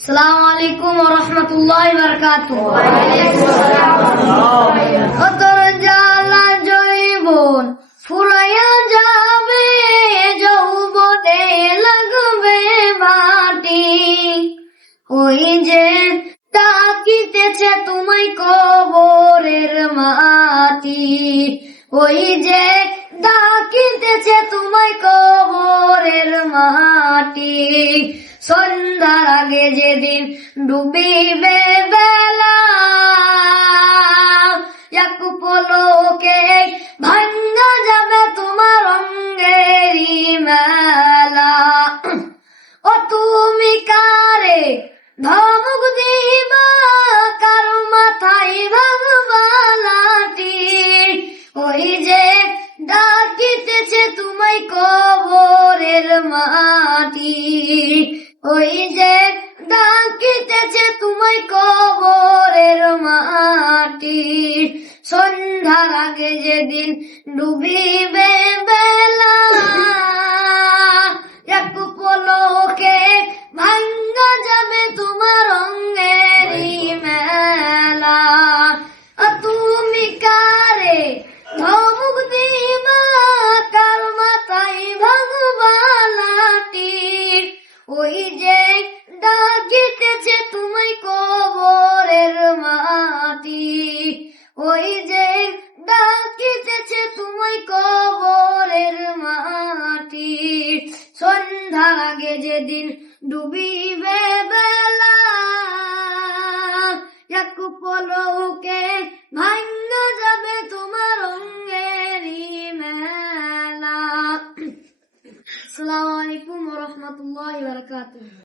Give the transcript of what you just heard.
আসসালামু আলাইকুম ওয়া রাহমাতুল্লাহি ওয়া বারাকাতুহু। অতর জ্বালা জৈবন ফুরাইয়া যাবে, যৌবনে লাগবে মাটি। ওই যে তাকিতেছে তোমায় কবরের মাটি, ওই যে ডাকিতেছে তোমায় কবরের মাটি। সন্ধ্যার আগে যেদিন ডুবিবে বেলা, এক পলকে ভাঙ্গা যাবে তোমার অঙ্গেরই মেলা। ও তুমি কারে ধমক দিবা, কার মাথায় ভাঙবা লাঠি। ওই যে ডাকিতেছে তোমায় কবরের মাটি, ওই যে ডাকিতেছে তোমায় কবরের মাটি। সন্ধ্যার আগে যেদিন ডুবিবে বেলা, এক পলকে ভাঙ্গা যাবে তোমার অঙ্গেরই মেলা। তুমি কারে ধমক দিবা, কার মাথায় ভাঙবা লাঠি। ওই যে ডাকিতেছে তোমায় কবরের মাটি, ওই যে ডাকিতেছে তোমায় কবরের মাটি। সন্ধ্যার আগে যেদিন ডুবিবে বেলা, এক পলকে ভাঙ্গা যাবে তোমার অঙ্গেরই মেলা। আসসালামু আলাইকুম ওয়া রাহমাতুল্লাহি ওয়া বারাকাতুহু।